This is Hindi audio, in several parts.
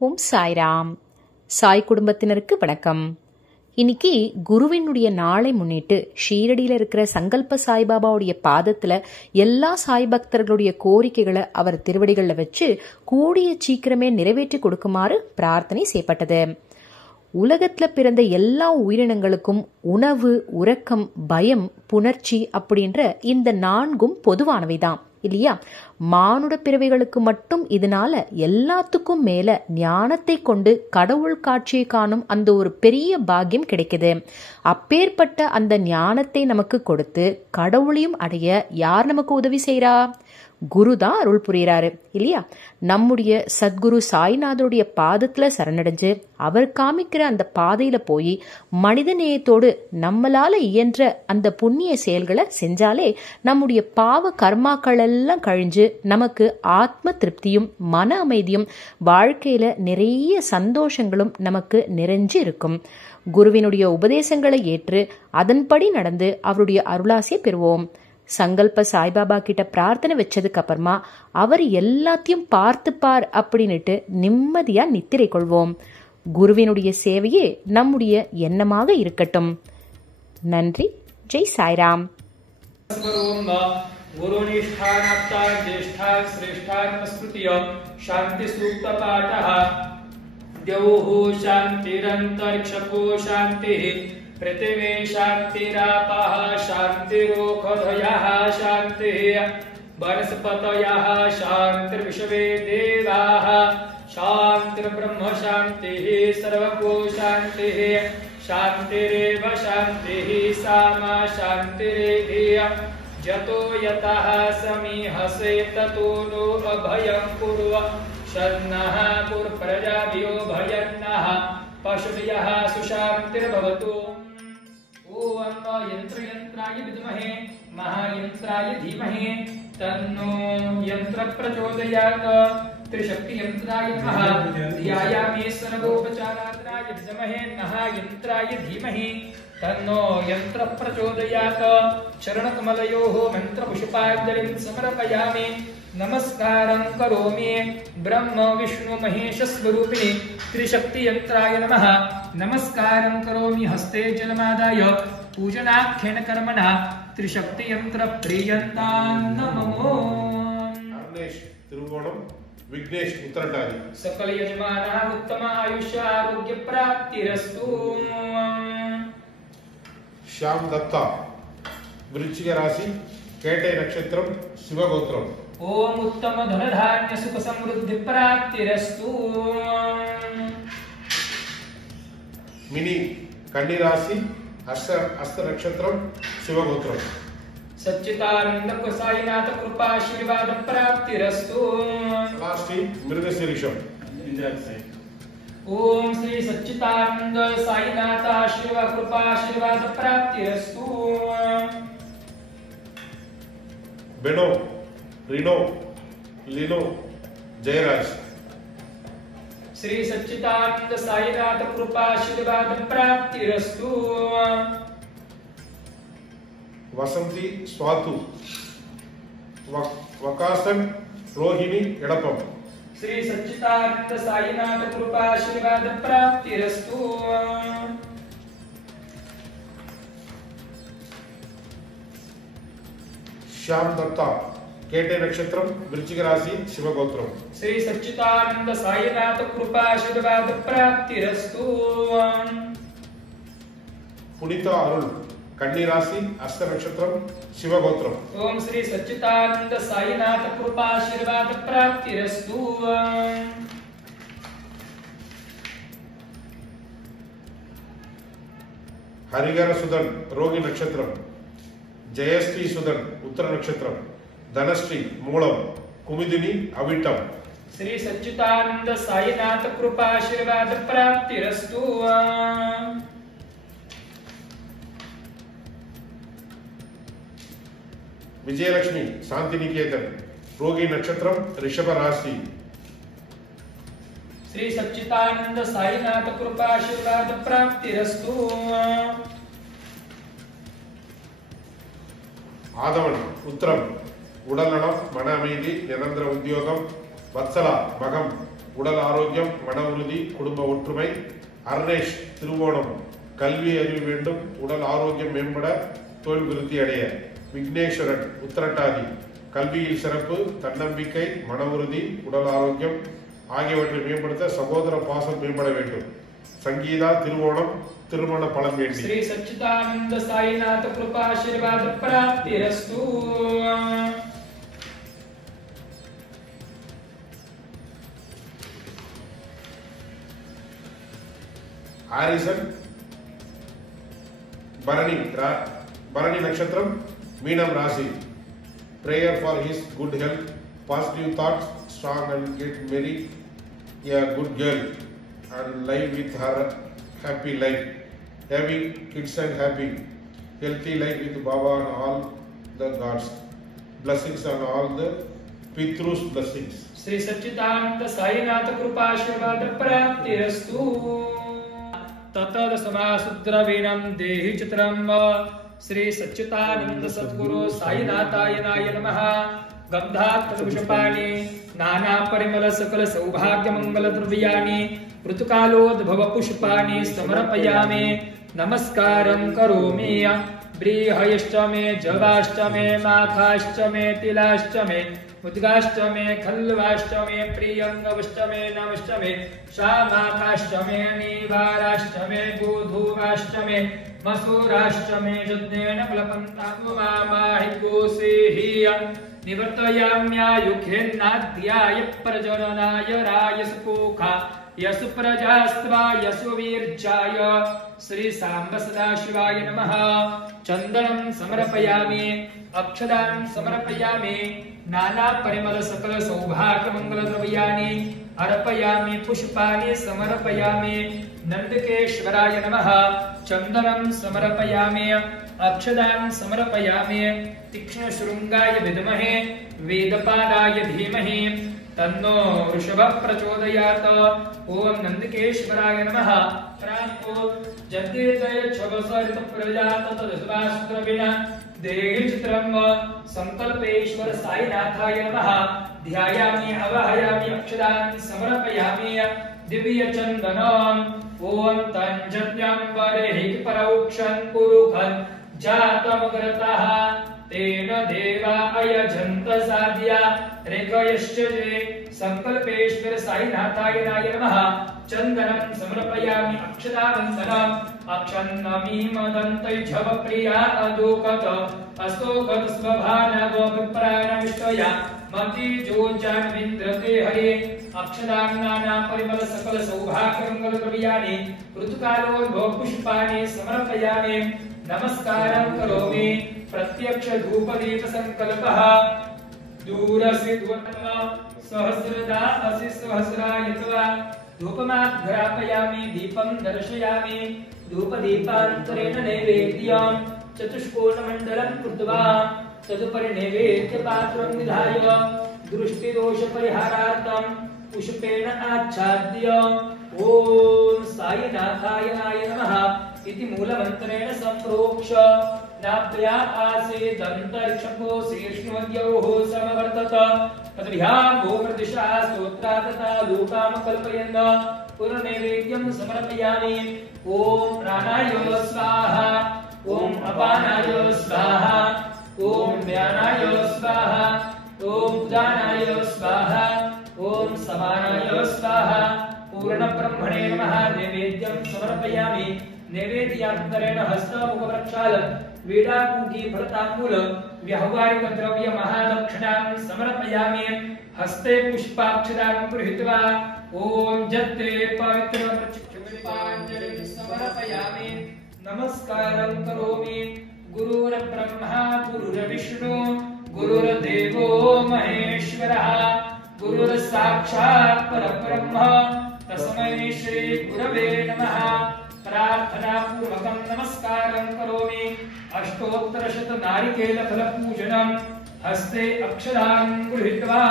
ஓம் சாய்ராம். சாய் குடும்பத்தினருக்கு வணக்கம். இன்னைக்கு குருவினுடைய நாளை முன்னிட்டு ஷீரடியில இருக்கிற சங்கல்ப சாய்பாபாவுடைய பாதத்துல எல்லா சாய் பக்தர்களுடைய கோரிக்கைகளை அவர் திருவடிகள்ல வச்சு கூடிய சீக்கிரமே நிறைவேற்றி கொடுக்குமாறு பிரார்த்தனை செய்யப்பட்டது. உலகத்துல பிறந்த எல்லா உயிரினங்களுக்கும் உணவு, உறக்கம், பயம், புணர்ச்சி அப்படின்ற இந்த 4ம் பொதுவானவைதான் இல்லையா? மானுட பிறவிகளுக்கு மட்டும் இதனால எல்லாத்துக்கும் மேல ஞானத்தை கொண்டு கடவுள் காட்சியை காணும் அந்த ஒரு பெரிய பாக்கியம் கிடைக்குது. அப்பேற்பட்ட அந்த ஞானத்தை நமக்கு கொடுத்து கடவுளையும் அடைய யார் நமக்கு உதவி செய்யறா? குரு தான் அருள் புரிகிறாரு இல்லையா? நம்முடைய சத்குரு சாய்நாதருடைய பாதத்துல சரணடைஞ்சு அவர் காமிக்கிற அந்த பாதையில போய் மனித நேயத்தோடு நம்மளால இயன்ற அந்த புண்ணிய செயல்களை செஞ்சாலே நம்முடைய பாவ கர்மாக்கள் எல்லாம் கழிஞ்சு நமக்கு ஆத்ம திருப்தியும் மன அமைதியும் வாழ்க்கையில நிறைய சந்தோஷங்களும் நமக்கு நிறைஞ்சு இருக்கும். குருவினுடைய உபதேசங்களை ஏற்று அதன்படி நடந்து அவருடைய அருளாசியை பெறுவோம். சங்கல்ப சாய்பாபா கிட்ட பிரார்த்தனை வச்சதுக்கு அப்புறமா அவர் எல்லாத்தையும் பார்த்துப்பார் அப்படின்னுட்டு நிம்மதியா நித்திரை கொள்வோம். குருவினுடைய சேவையே நம்முடைய எண்ணமாக இருக்கட்டும். நன்றி. ஜெய் சாய்ராம். शांति सूक्त पाठः द्यौः शान्तिरन्तरिक्षको शान्तिः पृथिवी शान्तिरापः शान्तिरोषधयः शान्तिः वनस्पतयः शान्तिर्विश्वे देवाः शान्तिर्ब्रह्म शान्तिः सर्वको शान्तिः शान्तिरेव शान्तिः सामा शान्तिरेधि जतो यतः समीहसे ततो नो अभयं कुरु शन्नः कुर्प्रजाभ्यो भयन्नः पशुभ्यः सुशान्तिर्भवतु। ओम यंत्राय विद्महे महायंत्राय धीमहि तन्नो यंत्र प्रचोदयात्। त्रिशक्ति यंत्राय नमः ध्यायामि सर्वोपचाराय विद्महे महायंत्राय धीमहि तन्नो यंत्र प्रचोदयात्। चरणकमलयोः मंत्रपुष्पाञ्जलिं समर्पयामि। नमस्कारं करोमि ब्रह्म विष्णु महेश स्वरूपिणी त्रिशक्ति यंत्राय नमः। नमस्कारं करोमि हस्ते जलमादाय पूजनाख्येन कर्मणा त्रिशक्ति यंत्र प्रियन्तां नमो। अर्णेश तिरुवोणम विघ्नेश उत्तरटारी सकल यजमानः उत्तम आयुष्य आरोग्य प्राप्तिरस्तु। श्याम दत्ता वृश्चिक राशि केटे नक्षत्रम शिवगोत्रम। ओम उत्तम धन धान्य सुख समृद्धि प्राप्तिरस्तु। मिनी कन्नी राशि हस्त नक्षत्रम शिवगोत्रम। सच्चिदानंद साईनाथ कृपा आशीर्वाद प्राप्तिरस्तु। लास्टी मृगशीर्षम। ओम श्री सच्चिदानंद साईनाथ आशीर्वाद कृपा आशीर्वाद प्राप्तिरस्तु। बेनो रिनो लिनो जयराज। श्री सच्चिदानंद साईनाथ कृपा आशीर्वाद प्राप्तिरस्तु। वसंती स्वातु वकासन रोहिणी एडपम। श्री सच्चिदानंद साईनाथ कृपा आशीर्वाद प्राप्तिरस्तु। श्याम दत्ता केटे नक्षत्रम वृश्चिक राशि शिवगोत्रम। श्री सच्चिदानंद साईनाथ कृपा आशीर्वाद प्राप्तिरस्तु। पुनीता अरुण कन्नी राशि हस्त नक्षत्रम शिवगोत्रम। ओम श्री सच्चिदानंद साईनाथ कृपा आशीर्वाद प्राप्तिरस्तु। हरिहर सुदन रोगी नक्षत्रम। जयश्री सुदन उत्तर नक्षत्रम। धनश्री मूलम कुमिदिनी अविटम। श्री सच्चिदानंद साईनाथ कृपा आशीर्वाद प्राप्तिरस्तु। विजयलक्ष्मी शांति निकेतन रोगी नक्षत्रम ऋषभ राशि। श्री सच्चिदानंद साईनाथ कृपा आशीर्वाद प्राप्तिरस्तु। आदवन उत्तरम उडल नलम मन अमीदी निरंतर उद्योगम वत्सला मगम உடல் ஆரோக்கியம், மன உறுதி, குடும்ப ஒற்றுமை. அர்ணேஷ் திருவோணம் கல்வி அறிவு வேண்டும், உடல் ஆரோக்கியம் மேம்பட, தொழில் விருத்தி அடைய. விக்னேஸ்வரன் உத்திரட்டாதி கல்வியில் சிறப்பு, தன்னம்பிக்கை, மன உறுதி, உடல் ஆரோக்கியம் ஆகியவற்றை மேம்படுத்த சகோதர பாசம் மேம்பட வேண்டும். சங்கீதா திருவோணம் திருமண பலன் வேண்டி. श्री सच्चिदानंद साईनाथ कृपा आशीर्वाद प्राप्तिरस्तु. ஹாரிசன் பரணி நட்சத்திரம் மீனம் ராசி. Prayer for his good health, positive thoughts, strong and get married a good girl and live with her happy life, having kids and happy healthy life with Baba and all the gods blessings and all the Pitrus blessings. Shri सच्चिदानंद साईनाथ कृपा आशीर्वाद प्राप्तिरस्तु. ततद समासुद्रवीणं देहि चित्रं श्री सच्चिदानंद सद्गुरु साईनाथाय नमः. गंधात्मपुष्पाणि नाना परिमल सकल सौभाग्य मंगल द्रव्याणि ऋतुकालोद्भव पुष्पाणि समर्पयामि. नमस्कारं करोमि. ब्रीहयश्च मे, जवाश्च मे, माखाश्च मे, तिलाश्च मे, मुद्गाश्च मे, खल्वाश्च मे, प्रियंगवश्च मे, नमश्च मे, शामाकाश्च मे, नीवाराश्च मे, गोधूमाश्च मे, मसूराश्च मे, यज्ञेन फलपन्ताकुमामाहिकोसेहि. निवर्तयाम्यायुखेन्नाद्याय प्रजननाय रायसुपोखा यशुप्रजास्त्वाय सुवीर्जाय. श्री सांब सदाशिवाय नमः. चंदनं समर्पयामि, अक्षदां समर्पयामि, नाना परिमल सकल सौभाग्य मंगल द्रव्याणि अर्पयामि. पुष्पाणि समर्पयामि. नंदकेश्वराय नमः. चंदनं समर्पयामि, अक्षदां समर्पयामि. तीक्ष्ण शृंगाय विद्महे वेदपादाय धीमहि तन्नो ऋषभः प्रचोदयात्. ओम नंदकेश्वराय नमः. प्राप्तो जद्येतय छवसरित प्रजात तदसुभास्त्रविण देहि चित्रं संकल्पेश्वर साईनाथाय नमः. ध्यायामि अवहयामि, अक्षदां समर्पयामि. दिव्य चंदनम् ओम तंजन्यंबरे परोक्षं कुरुखं जातमग्रतः तेन देवा अयजन्त साध्या रेखयश्च जे. संकल्पेश्वर साईनाथाय नमः. चंदनं समर्पयामि, अक्षदावंसनम् अक्षन्नमीमदन्तैझव प्रिया अदोकत अस्तोकत स्वभानव विप्राणविष्टया मति जोजान्विन्द्रते हरे. अक्षदां नाना परिमल सकल सौभाग्य मंगल द्रव्याणि ऋतुकालोद्भव पुष्पाणि समर्पयामि. नमस्कारं करोमि. प्रत्यक्ष धूपदीप संकल्पः दूरसि द्वत्म सहस्रदा असि सहस्रायत्वा. धूपमाघ्रापयामि, दीपं दर्शयामि. धूपदीपान्तरेण नैवेद्यं चतुष्कोणमण्डलं कृत्वा तदुपरि नैवेद्यपात्रं निधाय दृष्टिदोषपरिहारार्थं पुष्पेण आच्छाद्य ओम साईनाथाय नमः इति मूलमन्त्रेण सम्प्रोक्ष. नाभ्या आसीदन्तरिक्षको शीर्ष्णोद्योः समवर्तत. तद्भ्यां भूमृदिशा स्तोत्रा तथा लोकां कल्पयन् पुनर्नैवेद्यं समर्पयामि. ओम प्राणाय स्वाहा, ओम अपानाय स्वाहा, ओम व्यानाय स्वाहा, ओम उदानाय स्वाहा, ओम समानाय स्वाहा. पूर्ण ब्रह्मणे नमः. नैवेद्यं समर्पयामि. नैवेद्यान्तरेण हस्तमुखवृक्षाल वेदापूगी फलताम्बूल व्यावहारिक द्रव्य महादक्षिणां समर्पयामि. हस्ते पुष्पाक्षदां गृहीत्वा ओम जत्रे पवित्र पुष्पाञ्जलिं समर्पयामि. नमस्कारं करोमि. गुरुर्ब्रह्मा गुरुर्विष्णु गुरुर्देवो महेश्वरः गुरुर्साक्षात् परब्रह्म तस्मै श्री गुरवे नमः. प्रार्थना पूर्वकं नमस्कारं करोमि. अष्टोत्तरशत नारिकेल फल पूजनं हस्ते अक्षदां गृहीत्वा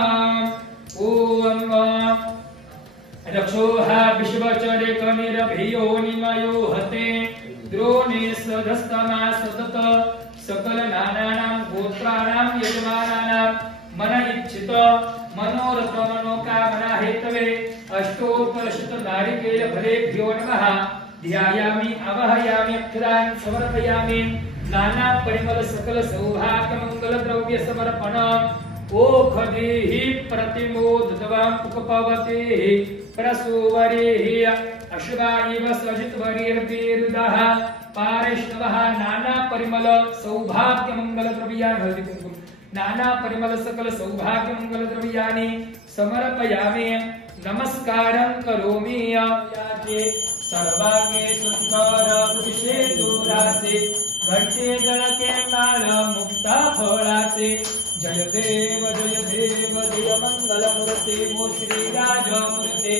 ओम रक्षोः विश्वचरिकनिरभियो निमयो हते द्रोणे सदस्तमा सतत सकल नानानां गोत्राणां यजमानानां मन इच्छित मनोरथ मनोकामना हेतवे अष्टोत्तरशत नारिकेल फलेभ्यो नमः। ध्यायामि अवहयामि अक्षरान् समर्पयामि। नाना परिमल सकल सौभाग्य मंगल द्रव्य समर्पणम्। ओखदेहि प्रतिमोदतवां पुकपवतेः प्रसूवरेः अश्वायव सजितवरीर्पेरुदः पारिष्णवः नाना परिमल सौभाग्य मंगल द्रव्यानि हल्दी कुंकुम नाना परिमल सकल सौभाग्य मंगल द्रव्यानि समर्पयामि। नमस्कारं करोमि याचे सर्वांगे सुंदर पुरुषे दुरासे घटते जळके काळ मुक्ता फळाचे। जय देव जय मंगल मूर्ते वो श्री राज मूर्ते।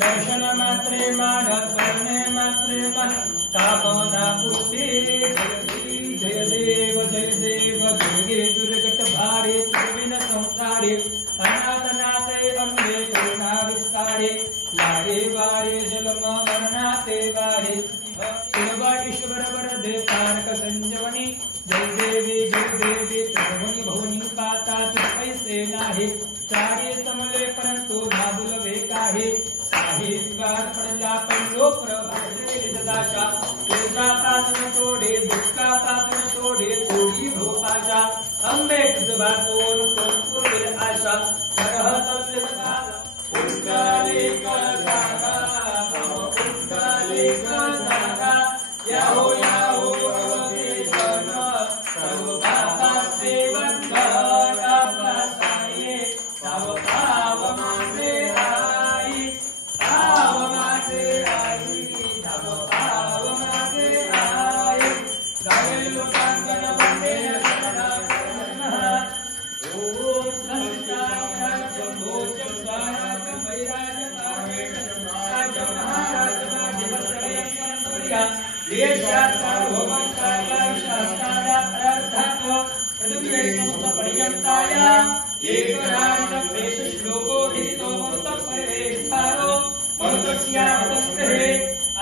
दर्शन मात्रे मान करणे मात्रे मन कामना पूर्ते। जय देव दुर्गे दुर्गट भारे तुर्विन संसारे अनाथनाथे अंगे करुणा विस्तारे। लाडे वारे जलम मरणाते वारे शिववाडीश्वर वरदे तारक संजवनी। जय देवी त्रिभुवनी भुवनी पाता पैसे नाही। चारे समले परंतु नाबुलवे काहे। साहित्वात पडला पंलो प्रभाते ददाशा। तुझा पासून तोडे दुःखा पासून तोडे तोडी भोपाशा। अंबे तुझा तोड पूर्वीर आशा करहत भाला उंगाले जागा उंगाले जागा। याहो याहो अवधेशन सर्व बाबा सेवन साये तव पाव माझे आई पाव माझे आई तव पाव माझे आई। गावे लोकांगण वंदे ओम संस्थान शंभो चंद्राज मैराज राज महाराज दिवसय संतरिया देशात सार्वभौमताया शास्त्राया अर्थातो पृथ्वी समस्त पर्यंताया एकराज देश श्लोको हितो मूर्त परिवेष्टारो मरुतस्या उदस्ते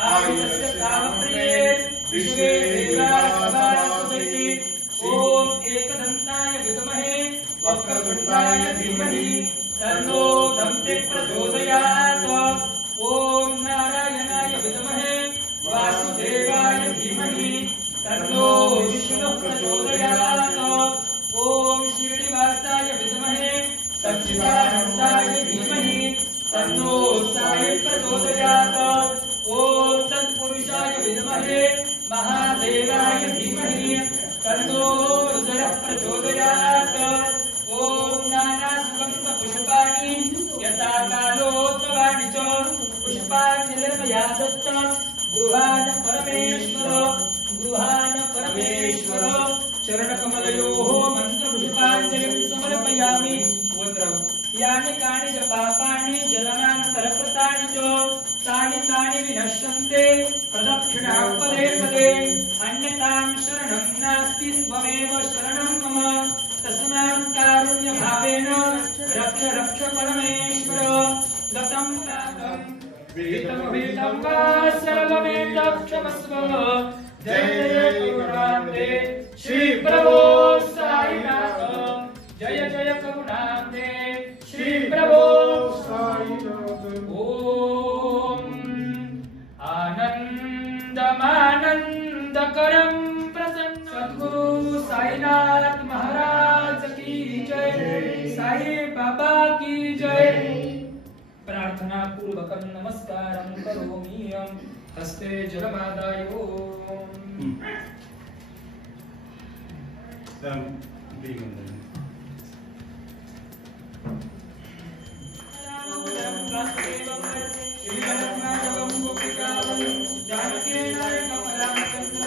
आयुष्य कामप्रिये विश्वे देवा सभासुति। ओम एकदन्ताय विद्महे वक्रतुण्डाय धीमहि तन्नो दन्ते प्रचोदयात्। ओम नारायणाय विद्महे वासुदेवाय धीमहि तन्नो विष्णुः प्रचोदयात्। ओम श्रीनिवासाय विद्महे सच्चिदानन्दाय धीमहि तन्नो साई प्रचोदयात्। ओम तत्पुरुषाय विद्महे महादेवाय धीमहि तन्नो रुद्रः प्रचोदयात्। ओम नाना सुगन्ध पुष्पाणि यथा कालोत्सवानि च पुष्पाणि निर्मया दत्तं गृहाण परमेश्वर चरणकमलयोः मन्त्रपुष्पाञ्जलिं समर्पयामि। वन्द्रं यानि कानि च पापानि जलनान्तरकृतानि च तानि विनश्यन्ते प्रदक्षिणां पदे पदे। अन्यतां शरणं नास्ति त्वमेव शरणं मम तस्मात् कारुण्यभावेन रक्ष परमेश्वर। गतं रागं विहितं वा सर्वमेतं क्षमस्व। जय करुणाब्धे श्री प्रभो साईनाथ। जय करुणाब्धे श्री प्रभो साईनाथ। ओम आनंदमानंदकरं प्रसन्न सद्गुरु साईनाथ महाराज की जय। साई बाबा की जय। प्रार्थना पूर्वक नमस्कारं करोमि। हस्ते जलमादायो जानकी नायक रामचंद्र